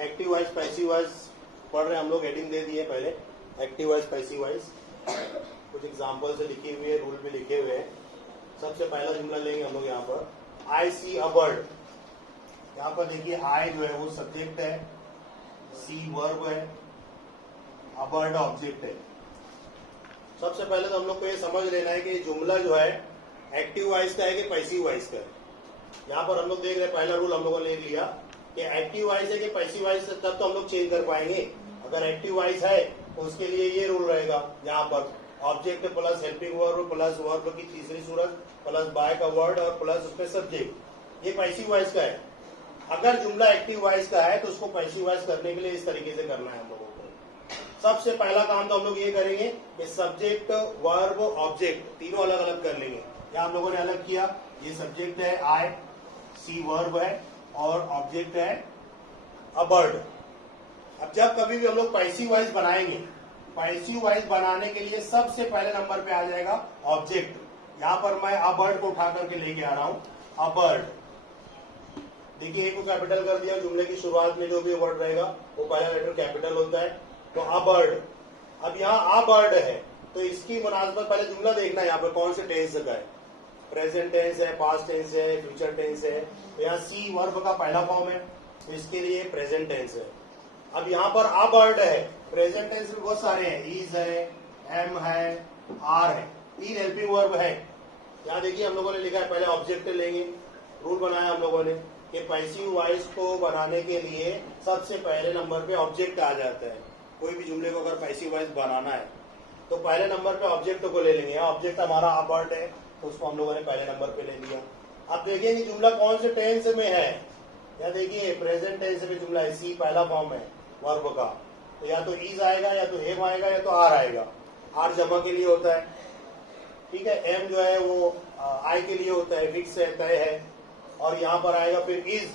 Active voice passive voice पढ़ रहे हैं हम लोग, हेडिंग दे दिए पहले, एक्टिव वॉइस पैसिव वॉइस, कुछ एग्जाम्पल से लिखी हुई है, रूल भी लिखे हुए हैं। सबसे पहला जुमला लेंगे हम लोग यहाँ पर, आई सी अ बर्ड। यहाँ पर देखिए आई जो है वो सब्जेक्ट है, सी वर्ब है, अ बर्ड ऑब्जेक्ट है। सबसे पहले तो हम लोग को ये समझ लेना है कि जुमला जो है एक्टिव वॉइस का है कि पैसिव वॉइस का है। यहाँ पर हम लोग देख रहे हैं, पहला रूल हम लोगों ने लिया कि एक्टिव वॉइस है कि पैसिव वॉइस, तब तो हम लोग चेंज कर पाएंगे। अगर एक्टिव वॉइस है तो उसके लिए ये रूल रहेगा, यहाँ पर object plus helping verb plus verb की तीसरी सूरत प्लस बाय का वर्ड और प्लस उसमें सब्जेक्ट, ये पैसिव वॉइस का है। अगर जुमला एक्टिव वॉइस का है तो उसको पैसिव वॉइस करने के लिए इस तरीके से करना है हम लोगों को। सबसे पहला काम तो हम लोग ये करेंगे कि सब्जेक्ट वर्ब ऑब्जेक्ट तीनों अलग अलग कर लेंगे। यहाँ हम लोगों ने अलग किया, ये सब्जेक्ट है आई, सी वर्ब है और ऑब्जेक्ट है अ बर्ड। अब जब कभी भी हम लोग पैसिव वॉइस बनाएंगे, पैसिव वॉइस बनाने के लिए सबसे पहले नंबर पे आ जाएगा ऑब्जेक्ट। यहाँ पर मैं अ बर्ड को उठा करके लेके आ रहा हूं, अ बर्ड। देखिए ए को कैपिटल कर दिया, जुमले की शुरुआत में जो भी वर्ड रहेगा वो पहला लेटर कैपिटल होता है, तो अ बर्ड। अब यहाँ अ बर्ड है तो इसकी मुनासबत पहले जुमला देखना है, यहाँ पर कौन से टेंस का है, प्रेजेंट टेंस है, पास्ट टेंस है, फ्यूचर टेंस है। तो यहाँ सी वर्ब का पहला फॉर्म है तो इसके लिए प्रेजेंट टेंस है। अब यहाँ पर अ बर्ड है, प्रेजेंट टेंस में बहुत सारे हैं, इज है, एम है, आर है, तीन हेल्पिंग वर्ब है। यहाँ देखिए हम लोगों ने लिखा है, पहले ऑब्जेक्ट लेंगे, रूल बनाया हम लोगों ने कि पैसिव वॉइस को बनाने के लिए सबसे पहले नंबर पे ऑब्जेक्ट आ जाता है। कोई भी जुमले को अगर पैसिव वॉइस बनाना है तो पहले नंबर पे ऑब्जेक्ट को ले लेंगे। ऑब्जेक्ट हमारा अ बर्ड है तो उसको हम लोगों ने पहले नंबर पे ले लिया। अब देखिए कि जुमला कौन से टेंस में है, या देखिए प्रेजेंट टेंस में जुमला है, सी पहला फॉर्म है वर्ब का, तो या तो इज आएगा या तो एम आएगा या तो आर आएगा। आर जमा के लिए होता है, ठीक है, एम जो है वो आई के लिए होता है, फिक्स है, तय है, और यहाँ पर आएगा फिर is,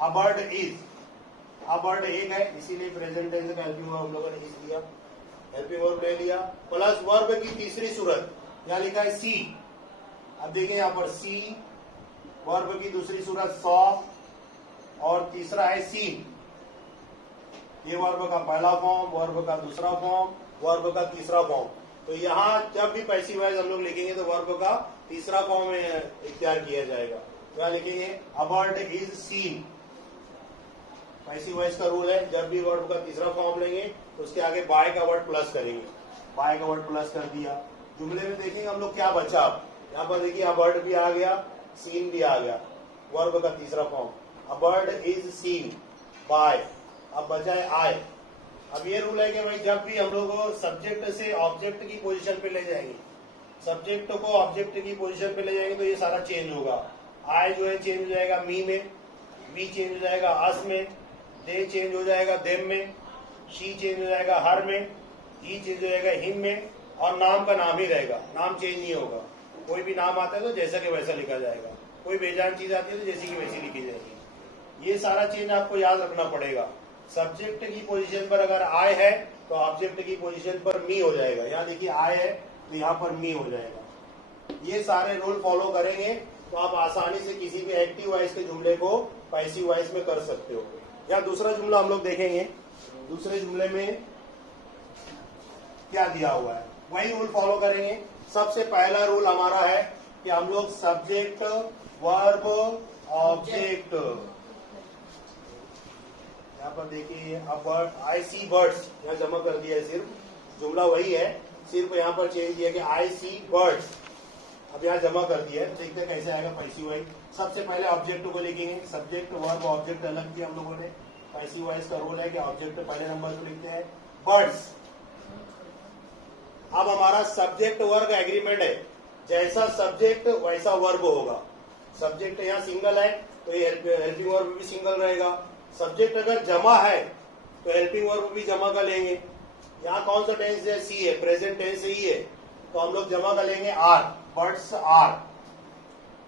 a bird is. A bird एक है इसीलिए प्रेजेंट टेंस का हेल्पिंग वर्ब हम लोगों ने इज लिया, हेल्पिंग वर्ब ले लिया, प्लस वर्ब की तीसरी सूरत, यहाँ लिखा है सी। अब देखिए यहाँ पर सी वर्ब की दूसरी सूरत सॉ और तीसरा है सीन। ये वर्ब का पहला फॉर्म, वर्ब का दूसरा फॉर्म, वर्ब का तीसरा फॉर्म। तो यहाँ जब भी पैसिव वॉइस हम लोग लिखेंगे तो वर्ब का तीसरा फॉर्म इख्तियार किया जाएगा। तो यहाँ लिखेंगे अ bird is scene. Passive voice का रूल है, जब भी वर्ब का तीसरा फॉर्म लेंगे तो उसके आगे बाय का वर्ड प्लस करेंगे। बाय का वर्ड प्लस कर दिया, जुमले में देखेंगे हम लोग क्या बचा। यहाँ पर देखिए अ बर्ड भी आ गया, सीन भी आ गया, वर्ब का तीसरा form, a bird is seen by. अब बचा है आय। अब ये रूल है कि भाई जब भी हम लोग सब्जेक्ट से ऑब्जेक्ट की पोजीशन पे ले जाएंगे, सब्जेक्ट को ऑब्जेक्ट की पोजीशन पे ले जाएंगे तो ये सारा चेंज होगा। आय जो है चेंज हो जाएगा मी में, वी चेंज हो जाएगा अस में, दे चेंज हो जाएगा देम में, शी चेंज हो जाएगा हर में, ही चेंज हो जाएगा हिम में, और नाम का नाम ही रहेगा, नाम चेंज नहीं होगा। कोई भी नाम आता है तो जैसा कि वैसा लिखा जाएगा, कोई बेजान चीज आती है तो जैसी की वैसी लिखी जाएगी। ये सारा चेंज आपको याद रखना पड़ेगा। सब्जेक्ट की पोजीशन पर अगर आय है तो ऑब्जेक्ट की पोजीशन पर मी हो जाएगा। यहाँ देखिए आय है तो यहाँ पर मी हो जाएगा। ये सारे रूल फॉलो करेंगे तो आप आसानी से किसी भी एक्टिव वॉइस के जुमले को पैसिव वॉइस में कर सकते हो। या दूसरा जुमला हम लोग देखेंगे, दूसरे जुमले में क्या दिया हुआ है, वही रूल फॉलो करेंगे। सबसे पहला रूल हमारा है कि हम लोग सब्जेक्ट वर्ब ऑब्जेक्ट, यहाँ पर देखिए अब आई सी बर्ड्स, यहाँ जमा कर दिया है, सिर्फ जुमला वही है, सिर्फ यहाँ पर चेंज किया कि आई सी बर्ड्स। अब यहाँ जमा कर दिया है, देखते हैं कैसे आएगा पैसिव वॉइस। सबसे पहले ऑब्जेक्ट को लिखेंगे, सब्जेक्ट वर्ब ऑब्जेक्ट अलग किया हम लोगों ने। पैसिव वॉइस का रूल है कि ऑब्जेक्ट पहले नंबर पे लिखते हैं, बर्ड्स। अब हमारा सब्जेक्ट वर्ब एग्रीमेंट है, जैसा सब्जेक्ट वैसा वर्ब होगा। सब्जेक्ट यहाँ सिंगल है तो ये हेल्पिंग वर्ब भी सिंगल रहेगा। सब्जेक्ट अगर जमा है तो हेल्पिंग वर्ब भी जमा का लेंगे। यहाँ कौन सा टेंस है, सी है, प्रेजेंट टेंस ही है, तो हम लोग जमा का लेंगे आर, बर्ड्स आर।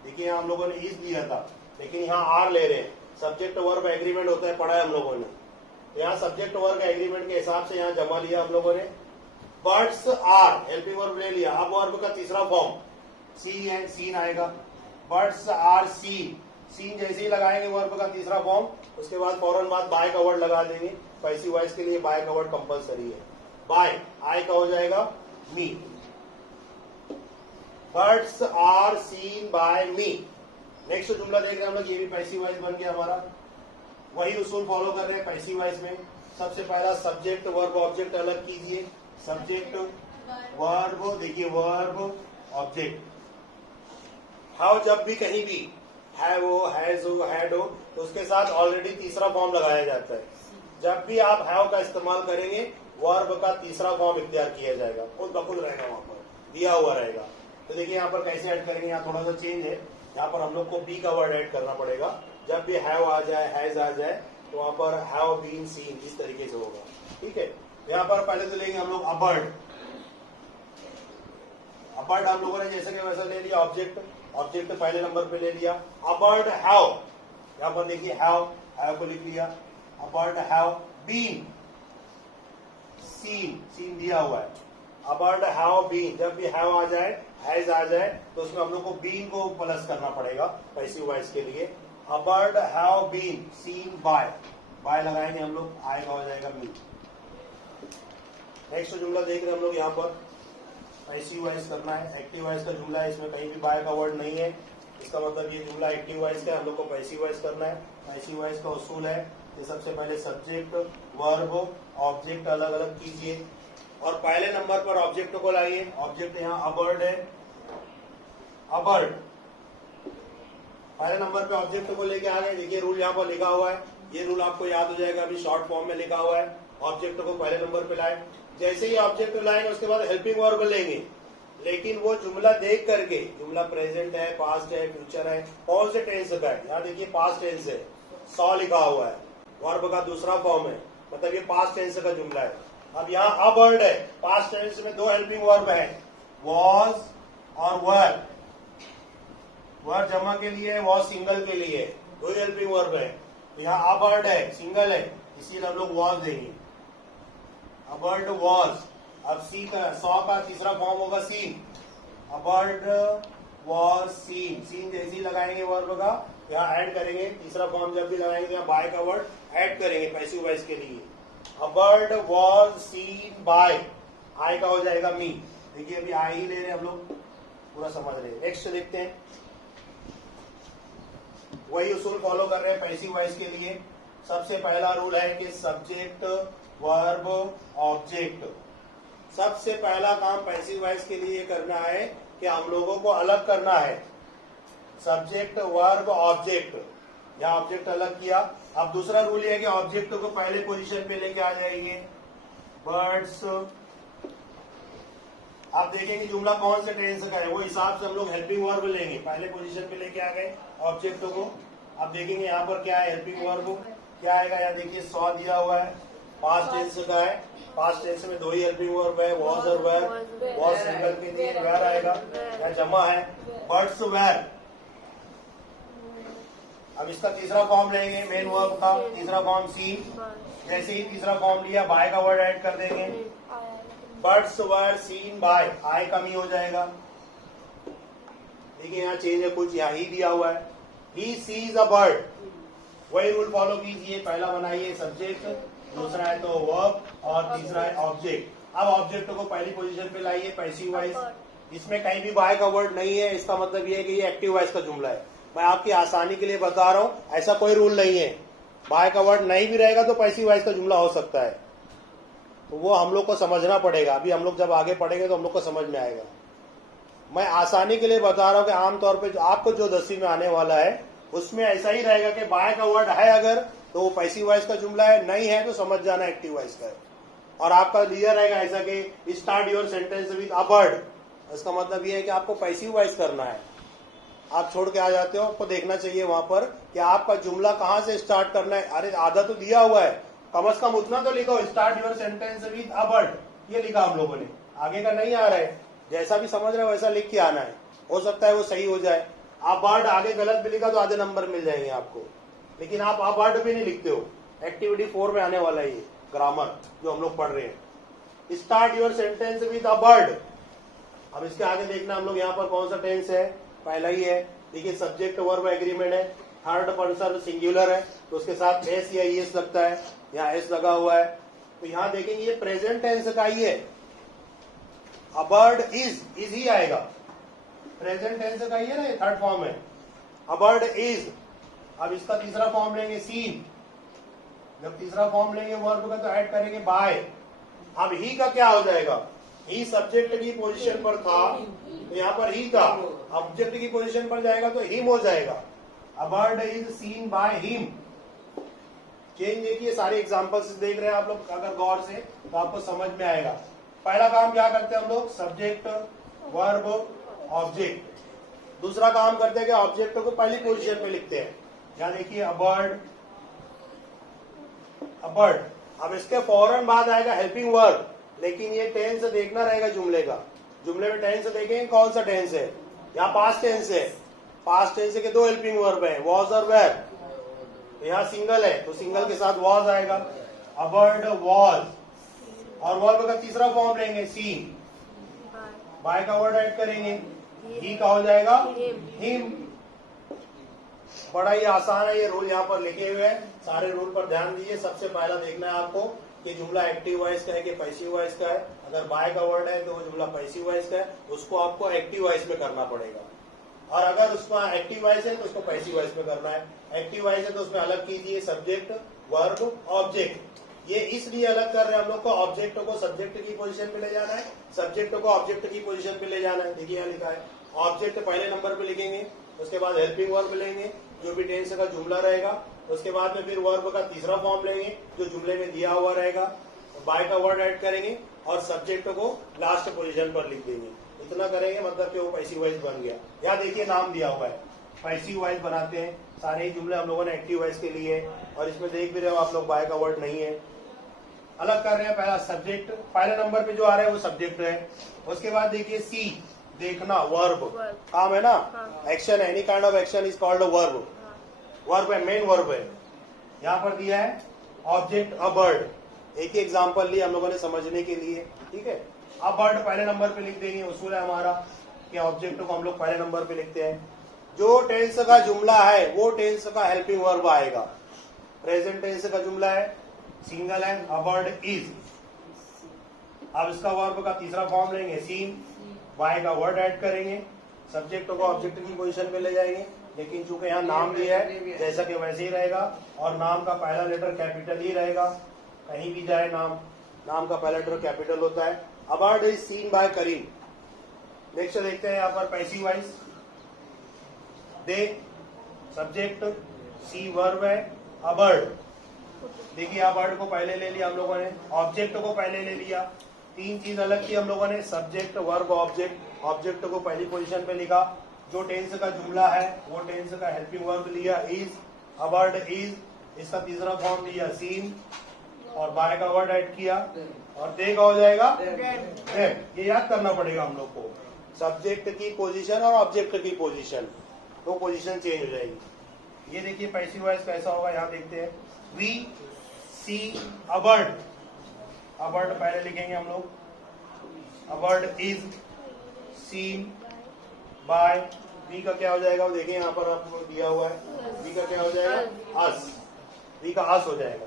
देखिए यहाँ हम लोगों ने इज दिया था लेकिन यहाँ आर ले रहे हैं। सब्जेक्ट वर्ब एग्रीमेंट होता है, पढ़ा है हम लोगों ने। यहाँ सब्जेक्ट वर्ब एग्रीमेंट के हिसाब से यहाँ जमा लिया हम लोगों ने, बर्ड्स आर, हेल्पिंग वर्ब ले लिया। अब वर्ब का तीसरा फॉर्म सी है, सीन आएगा, बर्ड्स आर सीन, सीन जैसे ही लगाएंगे वर्ब का तीसरा फॉर्म, उसके बाद फौरन बाद बाय का वर्ड लगा देंगे। पैसिव वॉइस के लिए बाय का वर्ड कंपलसरी है। बाय, आई का हो जाएगा me. Birds are seen by me. Next जुमला देख रहे हैं हम लोग, ये भी पैसिव वॉइस बन गया हमारा। वही उसूल फॉलो कर रहे हैं पैसिव वॉइस में। सबसे पहला सब्जेक्ट वर्ब ऑब्जेक्ट अलग कीजिए। सब्जेक्ट वर्ब, देखिए वर्ब ऑब्जेक्ट। हाउ जब भी कहीं भी हैव हो, हैज हो, हैड हो, तो उसके साथ ऑलरेडी तीसरा फॉर्म लगाया जाता है। जब भी आप हैव का इस्तेमाल करेंगे, वर्ब का तीसरा फॉर्म इख्तियार किया जाएगा, खुद ब खुद रहेगा, वहां पर दिया हुआ रहेगा। तो देखिए यहाँ पर कैसे ऐड करेंगे, यहाँ थोड़ा सा चेंज है। यहाँ पर हम लोग को बी का वर्ड ऐड करना पड़ेगा। जब भी हैव आ जाए, हैज आ जाए, तो वहां पर हैव बीन सीन इस तरीके से होगा। ठीक है, यहाँ पर पहले तो लेंगे हम लोग अ बर्ड। अ बर्ड हम लोगों ने जैसे कि वैसा ले लिया ऑब्जेक्ट। ऑब्जेक्ट पहले नंबर पे ले लिया। अ बर्ड हैव, यहाँ पर देखिए हैव को लिख लिया। A bird have been seen, seen दिया हुआ है। अ बर्ड हैव बीन, जब भी हैव आ जाए, हैज आ जाए, तो उसमें हम लोग को बीन को प्लस करना पड़ेगा पैसिव वॉइस के लिए। A bird have been seen by, by लगाएंगे हम लोग, आय का हो जाएगा मी। नेक्स्ट जुमला देख रहे हैं हम लोग, यहाँ पर पैसिव वॉइस करना है। एक्टिव वॉइस का जुमला है, इसमें कहीं भी बाय का वर्ड नहीं है। इसका मतलब ये जुमला एक्टिव वॉइस का है, हम लोग को पैसिव वॉइस करना है। पैसिव वॉइस का उसूल है कि सबसे पहले सब्जेक्ट वर्ब ऑब्जेक्ट अलग अलग कीजिए और पहले नंबर पर ऑब्जेक्ट को लाइए। ऑब्जेक्ट यहाँ अ बर्ड है। अ बर्ड पहले नंबर पे ऑब्जेक्ट को लेके आ गए। देखिए रूल यहाँ पर लिखा हुआ है, ये रूल आपको याद हो जाएगा, अभी शॉर्ट फॉर्म में लिखा हुआ है। ऑब्जेक्ट को पहले नंबर पे लाए, जैसे ही ऑब्जेक्ट लाएंगे उसके बाद हेल्पिंग वर्ब लेंगे, लेकिन वो जुमला देख करके, जुमला प्रेजेंट है, पास्ट है, फ्यूचर है, कौन से टेंस का है। यहाँ देखिए पास्ट टेंस है, सॉ लिखा हुआ है, वर्ब का दूसरा फॉर्म है, मतलब ये पास्ट टेंस का जुमला है। अब यहाँ अ बर्ड है, पास्ट टेंस में दो हेल्पिंग वर्ब है, वॉज और वर। वर जमा के लिए है, वॉज सिंगल के लिए, दो ही हेल्पिंग वर्ब है। तो यहाँ अ बर्ड है, सिंगल है, इसीलिए हम लोग वॉज देंगे। A bird was. अब सी का, सॉ का तीसरा फॉर्म होगा seen. A bird was seen, seen जैसे ही लगाएंगे वर्ब का, यहाँ ऐड करेंगे। तीसरा फॉर्म जब भी लगाएंगे तो यहाँ बाय का वर्ड ऐड करेंगे पैसिव वॉइस के लिए। A bird was seen by, I का हो जाएगा मी। देखिए अभी आई ही ले रहे हैं हम लोग, पूरा समझ रहे हैं। नेक्स्ट देखते हैं, वही उसूल फॉलो कर रहे हैं पैसिव वॉइस के लिए। सबसे पहला रूल है कि सब्जेक्ट वर्ब ऑब्जेक्ट। सबसे पहला काम पैसिव वॉइस के लिए करना है कि हम लोगों को अलग करना है सब्जेक्ट वर्ब ऑब्जेक्ट। यहाँ ऑब्जेक्ट अलग किया। अब दूसरा रूल ये है कि ऑब्जेक्ट को पहले पोजीशन पे लेके आ जाएंगे। बर्ड्स, आप देखेंगे जुमला कौन से टेंस का है, वो हिसाब से हम लोग हेल्पिंग वर्ब लेंगे। पहले पोजीशन पे लेके आ गए ऑब्जेक्ट को। अब देखेंगे यहाँ पर क्या है, हेल्पिंग वर्ब क्या आएगा। यहाँ देखिए सॉ दिया हुआ है, पास्ट टेंस का है। पास्ट टेंस में दो ही हेल्पिंग वर्ब है, वॉज और वेर। वॉज सिंगल के लिए वेर आएगा, यहाँ जमा है, बर्ड्स वेर। अब इसका तीसरा फॉर्म लेंगे, मेन वर्ब का तीसरा फॉर्म सीन। जैसे ही तीसरा फॉर्म लिया, बाय का वर्ड ऐड कर देंगे। बर्ड्स वर सीन बाय, आई कमी हो जाएगा। देखिए यहाँ चेंज है कुछ, यहाँ ही दिया हुआ है, ही सीज अ बर्ड। वही रूल फॉलो कीजिए, पहला बनाइए सब्जेक्ट, दूसरा है तो वर्ब और तीसरा है ऑब्जेक्ट। अब ऑब्जेक्ट को पहली पोजीशन पे लाइए पैसिव वॉइस। इसमें कहीं भी बाय का वर्ड नहीं है, इसका मतलब ये है कि ये एक्टिव वॉइस का जुमला है। मैं आपकी आसानी के लिए बता रहा हूँ, ऐसा कोई रूल नहीं है। बाय का वर्ड नहीं भी रहेगा तो पैसिव वॉइस का जुमला हो सकता है, तो वो हम लोग को समझना पड़ेगा। अभी हम लोग जब आगे पढ़ेंगे तो हम लोग को समझ में आएगा। मैं आसानी के लिए बता रहा हूँ कि आमतौर पे आपको जो 10वीं में आने वाला है उसमें ऐसा ही रहेगा कि बाय का वर्ड है अगर तो वो पैसिव वॉइस का जुमला है, नहीं है तो समझ जाना एक्टिव वॉइस का है। और आपका क्लियर रहेगा ऐसा कि start your sentence with a bird, इसका मतलब ये है कि आपको पैसिव वॉइस करना है। आप छोड़ के आ जाते हो, आपको देखना चाहिए वहां पर कि आपका जुमला कहाँ से स्टार्ट करना है। अरे आधा तो दिया हुआ है, कम से कम उतना तो लिखो, start your sentence with a bird, ये लिखा हम लोगों ने, आगे का नहीं आ रहा है। जैसा भी समझ रहे हो वैसा लिख के आना है, हो सकता है वो सही हो जाए। आप बर्ड आगे गलत भी लिखा तो आधे नंबर मिल जाएंगे आपको, लेकिन आप बर्ड भी नहीं लिखते हो। एक्टिविटी 4 में आने वाला है ये ग्रामर जो हम लोग पढ़ रहे हैं। Start your sentence with a bird. अब इसके आगे देखना हम लोग यहाँ पर कौन सा टेंस है, पहला ही है। देखिए सब्जेक्ट वर्ब एग्रीमेंट है, थर्ड पर्सन सिंगुलर है तो उसके साथ एस या ईएस लगता है, यहाँ एस लगा हुआ है। तो यहाँ देखेंगे ये प्रेजेंट टेंस का ही है, अ बर्ड इज ही आएगा, प्रेजेंट टेंस का ही है ना, ये थर्ड फॉर्म है, अ बर्ड इज। अब इसका तीसरा फॉर्म लेंगे सीन, जब तीसरा फॉर्म लेंगे वर्ब का तो ऐड करेंगे बाय। अब ही का क्या हो जाएगा, ही सब्जेक्ट की पोजीशन पर था तो यहाँ पर ही था, ऑब्जेक्ट की पोजीशन पर जाएगा तो हिम हो जाएगा, अ bird is seen by him. Change देखिए, सारे एग्जांपल्स देख रहे हैं आप लोग अगर गौर से तो आपको समझ में आएगा। पहला काम क्या करते हैं हम लोग, सब्जेक्ट वर्ब ऑब्जेक्ट। दूसरा काम करते हैं कि ऑब्जेक्ट को पहली पोजीशन पे लिखते हैं, यहाँ देखिए अ बर्ड, अ बर्ड। अब इसके फौरन बाद आएगा हेल्पिंग वर्ब, लेकिन ये टेंस देखना रहेगा जुमले का। जुमले में टेंस देखेंगे कौन सा टेंस है, यहाँ पास्ट टेंस है, पास्ट टेंस के दो हेल्पिंग वर्ब है, वॉज और वेर। यहाँ सिंगल है तो सिंगल के साथ वॉज आएगा, अ बर्ड वॉज। और वर्ब का तीसरा फॉर्म लेंगे सीन, बाय का वर्ड ऐड करेंगे, ही का हो जाएगा हिम। बड़ा ही आसान है, ये रूल यहाँ पर लिखे हुए हैं, सारे रूल पर ध्यान दीजिए। सबसे पहला देखना है आपको कि जुमला एक्टिव वॉइस का है कि पैसिव वॉइस का है। अगर बाय का वर्ड है तो वो जुमला पैसिव वॉइस का है, उसको आपको एक्टिव वॉइस में करना पड़ेगा। और अगर उसका एक्टिव वॉइस है तो उसको पैसिव वॉइस में करना है। एक्टिव वॉइस है तो उसमें अलग कीजिए सब्जेक्ट वर्ब ऑब्जेक्ट। ये इसलिए अलग कर रहे हैं हम लोग को, ऑब्जेक्ट को सब्जेक्ट की पोजीशन पे ले जाना है, सब्जेक्ट को ऑब्जेक्ट की पोजीशन पे ले जाना है। देखिए यहाँ लिखा है, ऑब्जेक्ट पहले नंबर पे लिखेंगे, उसके बाद हेल्पिंग वर्ब लेंगे जो भी टेंस का जुमला रहेगा, उसके बाद में फिर वर्ब का तीसरा फॉर्म लेंगे जो जुमले में दिया हुआ रहेगा, बाय का वर्ड ऐड करेंगे और सब्जेक्ट को लास्ट पोजीशन पर लिख देंगे। इतना करेंगे मतलब कि वो पैसिव वॉइस बन गया। यहाँ देखिए नाम दिया हुआ है, पैसिव वॉइस बनाते हैं। सारे ही जुमले हम लोगों ने एक्टिव वॉइस के लिए, और इसमें देख भी रहे हो आप लोग बाय का वर्ड नहीं है। अलग कर रहे हैं, पहला सब्जेक्ट पहले नंबर पे जो आ रहा है वो सब्जेक्ट है। उसके बाद देखिए सी, देखना, वर्ब काम है ना, action, any kind of action is called verb. Verb है, मेन वर्ब है। यहाँ पर दिया है ऑब्जेक्ट अ बर्ड। एक ही एग्जांपल लिए हम लोगों ने समझने के लिए, ठीक है। अ बर्ड पहले नंबर पे लिख देंगे, उसूल है हमारा कि ऑब्जेक्ट को हम लोग पहले नंबर पे लिखते हैं। जो टेंस का जुमला है वो टेंस का हेल्पिंग वर्ब आएगा। प्रेजेंट टेंस का जुमला है, सिंगल है, अ बर्ड इज। अब इसका वर्ब का तीसरा फॉर्म लेंगे सीन, बाय का वर्ड ऐड करेंगे, सब्जेक्ट को ऑब्जेक्ट की पोजीशन पे ले जाएंगे। लेकिन चूंकि यहाँ नाम दिया है जैसा कि वैसे ही रहेगा, और नाम का पहला लेटर कैपिटल ही रहेगा, कहीं भी जाए नाम, नाम का पहला लेटर कैपिटल होता है। A bird is seen by Karim. Next देखते हैं यहाँ पर passive voice. The subject, see verb है, अ बर्ड। देखिए अ बर्ड को पहले ले लिया हम लोगों ने, ऑब्जेक्ट को पहले ले लिया। तीन चीज अलग की हम लोगों ने, सब्जेक्ट वर्ब ऑब्जेक्ट। ऑब्जेक्ट को पहली पोजीशन पे लिखा, जो टेंस का जुमला है वो टेंस का हेल्पिंग वर्ब लिया इज, अ बर्ड इज। इसका तीसरा फॉर्म लिया सीन, और बाय का वर्ड ऐड किया, और दे का हो जाएगा डेड। ये याद करना पड़ेगा हम लोग को, सब्जेक्ट की पोजीशन और ऑब्जेक्ट की पोजीशन, तो पोजीशन चेंज हो जाएगी। ये देखिए पैसिव वॉइस कैसा होगा, यहाँ देखते हैं। We see a bird, a bird पहले लिखेंगे हम लोग, a bird is seen by, we का क्या हो जाएगा वो देखिए यहाँ पर आपको दिया हुआ है, वी का क्या हो जाएगा अस, वी का अस हो जाएगा।